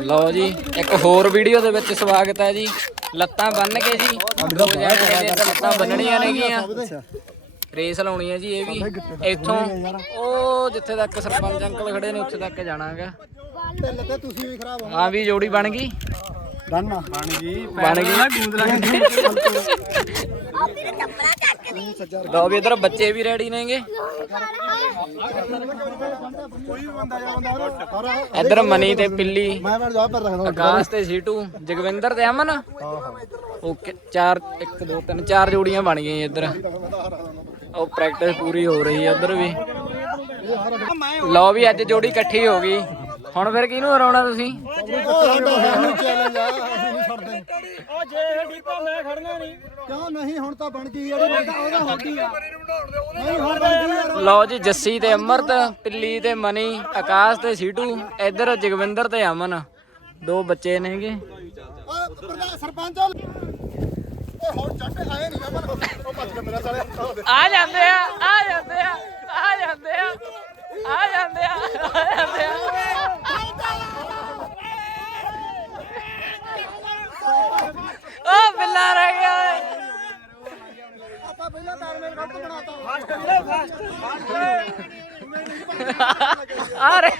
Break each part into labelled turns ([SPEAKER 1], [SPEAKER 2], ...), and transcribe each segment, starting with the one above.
[SPEAKER 1] ਲਓ ਜੀ ਇੱਕ ਹੋਰ ਵੀਡੀਓ ਦੇ ਵਿੱਚ ਸਵਾਗਤ ਹੈ ਜੀ। ਲੱਤਾਂ ਬੰਨ ਕੇ ਜੀ। ਦੋ ਜਣੇ ਨੇ ਇੱਧਰ ਲੱਤਾਂ ਬੰਨਣੀਆਂ ਨੇਗੀਆਂ। ਰੇਸ ਲਾਉਣੀ ਹੈ ਜੀ ਇਹ ਵੀ। ਇੱਥੋਂ ਉਹ ਜਿੱਥੇ ਤੱਕ ਸਰਪੰਚ ਅੰਕਲ ਖੜੇ ਨੇ ਉੱਥੇ ਤੱਕ ਜਾਣਾਗਾ।
[SPEAKER 2] ਢਿੱਲ ਤੇ ਤੁਸੀਂ ਵੀ ਖਰਾਬ ਹੋ
[SPEAKER 1] ਹਾਂ ਵੀ ਜੋੜੀ ਬਣ ਗਈ
[SPEAKER 2] ਡਨ ਬਣ ਗਈ।
[SPEAKER 1] ਬਣ ਗਈ ਲਓ ਵੀ ਇਧਰ ਬੱਚੇ ਵੀ ਰੈਡੀ ਨੇਗੇ। ਇਧਰ ਮਨੀ ਤੇ ਪਿੱਲੀ, ਆਕਾਸ਼ ਤੇ ਸੀਟੂ, ਜਗਵਿੰਦਰ ਤੇ ਅਮਨ। ਓਕੇ, ਚਾਰ 1 2 3 ਚਾਰ ਜੋੜੀਆਂ ਬਣ ਗਈਆਂ ਇਧਰ। ਉਹ ਪ੍ਰੈਕਟਿਸ ਪੂਰੀ ਹੋ ਰਹੀ ਹੈ ਉੱਧਰ ਵੀ। ਲਓ ਵੀ ਅੱਜ ਜੋੜੀ ਇਕੱਠੀ ਹੋ ਗਈ। ਹੁਣ ਫਿਰ ਕਿਹਨੂੰ ਹਰਾਉਣਾ ਤੁਸੀਂ?
[SPEAKER 2] ਉਹ ਸਾਡਾ ਹੈ ਨਹੀਂ ਚੈਲੰਜ ਆ ਅਸੀਂ ਨਹੀਂ ਛੱਡਦੇ ਉਹ ਜੇ ਡੀਪਾ ਮੈਂ ਖੜਨਾ ਨਹੀਂ। ਕਿਉਂ ਨਹੀਂ ਹੁਣ ਤਾਂ ਬਣ ਗਈ ਜਿਹੜੀ ਬੰਦਾ ਉਹਦਾ ਹੁੰਦੀ ਆ। ਨਹੀਂ ਹੁਣ ਬਣ ਗਈ ਯਾਰ।
[SPEAKER 1] ਲਓ ਜੀ ਜੱਸੀ ਤੇ ਅਮਰਤ ਪਿੱਲੀ ਤੇ ਮਨੀ ਆਕਾਸ਼ ਤੇ ਸੀਟੂ ਇੱਧਰ ਜਗਵਿੰਦਰ ਤੇ ਅਮਨ। ਦੋ ਬੱਚੇ ਨੇਗੇ।
[SPEAKER 2] ਉਹ ਪ੍ਰਧਾਨ ਸਰਪੰਚ ਉਹ ਹੁਣ ਚੱਟ ਆਏ ਨਹੀਂ ਮੈਂ ਉਹ ਭੱਜ ਕੇ ਮੇਰਾ ਸਾਲੇ
[SPEAKER 1] ਆ ਜਾਂਦੇ ਆ ਆ ਜਾਂਦੇ ਆ ਆ ਜਾਂਦੇ ਆ ਆ ਜਾਂਦੇ ਆ ਆ ਜਾਂਦੇ ਆ ਉਹ ਬਿੱਲਾ ਰਹਿ ਗਿਆ ਓਏ।
[SPEAKER 2] ਆਪਾਂ ਪਹਿਲਾਂ ਤਾਲਮੇਲ ਗਲਤ ਬਣਾਤਾ
[SPEAKER 1] ਆ ਰੇ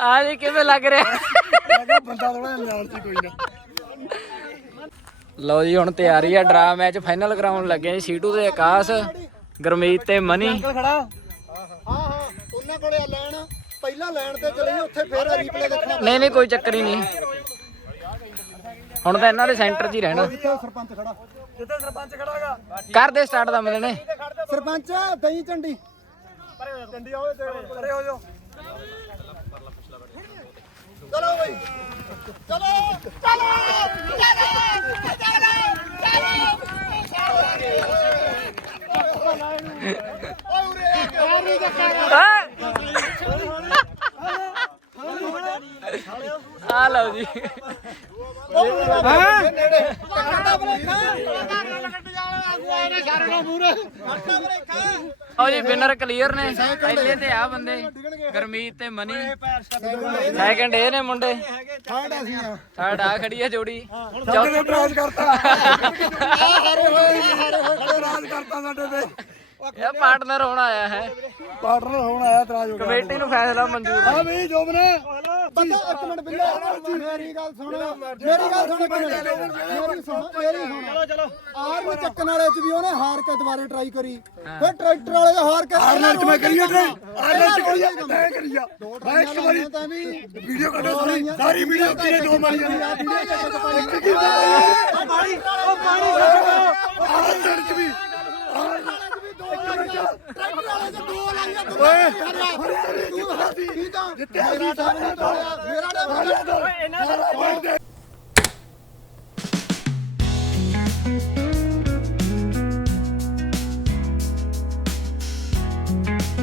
[SPEAKER 1] ਆ ਜੀ ਕਿਵੇਂ ਲੱਗ ਰਿਹਾ?
[SPEAKER 2] ਬੰਦਾ ਥੋੜਾ ਨਾਲ ਸੀ ਕੋਈ ਨਾ
[SPEAKER 1] ਲਓ ਜੀ ਹੁਣ ਤਿਆਰੀ ਆ ਡਰਾ ਮੈਚ ਫਾਈਨਲ ਕਰਾਉਣ ਲੱਗੇ ਜੀ ਸੀਟੂ ਤੇ ਆਕਾਸ਼ ਗਰਮੀਤ ਤੇ ਮਨੀ।
[SPEAKER 2] ਖੜਾ ਹਾਂ ਹਾਂ ਉਹਨਾਂ ਕੋਲੇ ਆ ਲੈਣ ਪਹਿਲਾਂ ਲੈਣ ਤੇ ਚਲੇ ਉੱਥੇ ਫੇਰ ਰੀਪਲੇ ਦੇਖਣਾ
[SPEAKER 1] ਨਹੀਂ ਨਹੀਂ ਕੋਈ ਚੱਕਰ ਹੀ ਨਹੀਂ। ਹੁਣ ਤਾਂ ਇਹਨਾਂ ਦੇ ਸੈਂਟਰ 'ਚ ਹੀ ਰਹਿਣਾ।
[SPEAKER 2] ਕਿੱਥੇ ਸਰਪੰਚ ਖੜਾ। ਕਿੱਥੇ ਸਰਪੰਚ ਖੜਾਗਾ
[SPEAKER 1] ਕਰਦੇ ਸਟਾਰਟ ਦਾ ਨੇ
[SPEAKER 2] ਸਰਪੰਚ ਦਹੀਂ ਝੰਡੀ। ਝੰਡੀ ਆਵੇ ਤੇ ਪਰੇ ਹੋ ਜਾਓ। ਚਲੋ ਬਈ। ਚਲੋ। ਚਲੋ।
[SPEAKER 1] ਆ ਲਓ ਜੀ।
[SPEAKER 2] ਹਾਂ? ਨੇੜੇ। ਕੱਟਾ ਬਰੇਖਾ ਕੱਟ
[SPEAKER 1] ਆਓ ਜੀ ਵਿਨਰ ਕਲੀਅਰ ਨੇ। ਪਹਿਲੇ ਤੇ ਆ ਬੰਦੇ ਗਰਮੀਤ ਤੇ ਮਨੀ। ਸੈਕੰਡ ਇਹ ਨੇ ਮੁੰਡੇ।
[SPEAKER 2] ਥਰਡ ਅਸੀਂ ਆ
[SPEAKER 1] ਥਰਡ ਆ ਖੜੀ ਆ ਜੋੜੀ।
[SPEAKER 2] ਤੇ ਰਾਜ ਕਰਤਾ। ਆ ਹਾਰੇ ਹੋਏ ਹਾਰੇ ਹੋਏ ਰਾਜ ਕਰਤਾ ਸਾਡੇ ਤੇ।
[SPEAKER 1] ਇਹ ਪਾਰਟਨਰ ਹੋਣ ਆਇਆ ਹੈ।
[SPEAKER 2] ਪਾਰਟਨਰ ਹੁਣ ਆਇਆ ਤਰਾਜ ਹੋ
[SPEAKER 1] ਕਮੇਟੀ ਨੂੰ ਫੈਸਲਾ ਮਨਜ਼ੂਰ
[SPEAKER 2] ਆ ਵੀ ਜੋਬਨੇ ਬੰਦਾ ਇੱਕ ਮਿੰਟ ਬਿੱਲੇ ਮੇਰੀ ਗੱਲ ਸੁਣ। ਮੇਰੀ ਗੱਲ ਸੁਣ। ਮੇਰੀ ਸੁਣ। ਮੇਰੀ ਸੁਣ ਚਲੋ ਚਲੋ। ਆਰਮੀ ਚੱਕਣ ਵਾਲੇ ਚ ਵੀ ਉਹਨੇ ਹਾਰ ਕੇ ਦੁਬਾਰੇ ਟਰਾਈ ਕਰੀ ਫਿਰ ਟਰੈਕਟਰ ਵਾਲੇ ਦਾ ਹਾਰ ਕੇ ਆਰਮੀ ਚ ਮੈਂ ਕਰੀਏ ਟਰਾਈ ਆਰਮੀ ਚ ਕਰੀਏ ਮੈਂ ਕਰੀਆ ਮੈਂ ਇੱਕ ਵਾਰੀ ਤਾਂ ਵੀ। ਵੀਡੀਓ ਕੱਢੋ ਸਾਰੀ। ਸਾਰੀ ਵੀਡੀਓ ਕਿਹਨੇ ਦੋ ਮਾਰੀਆਂ ਉਹ ਪਾਣੀ ਉਹ ਪਾਣੀ ਆਰਮੀ ਚ ਵੀ ਟਰੈਕਟਰ ਵਾਲੇ ਚ ਦੋ ਲਾਈਆਂ ਓਏ। ਤੂੰ ਹੱਸੀ ਜਿੱਤੇ ਮੇਰਾ ਸਾਹਮਣੇ ਮੇਰਾ ਨਾ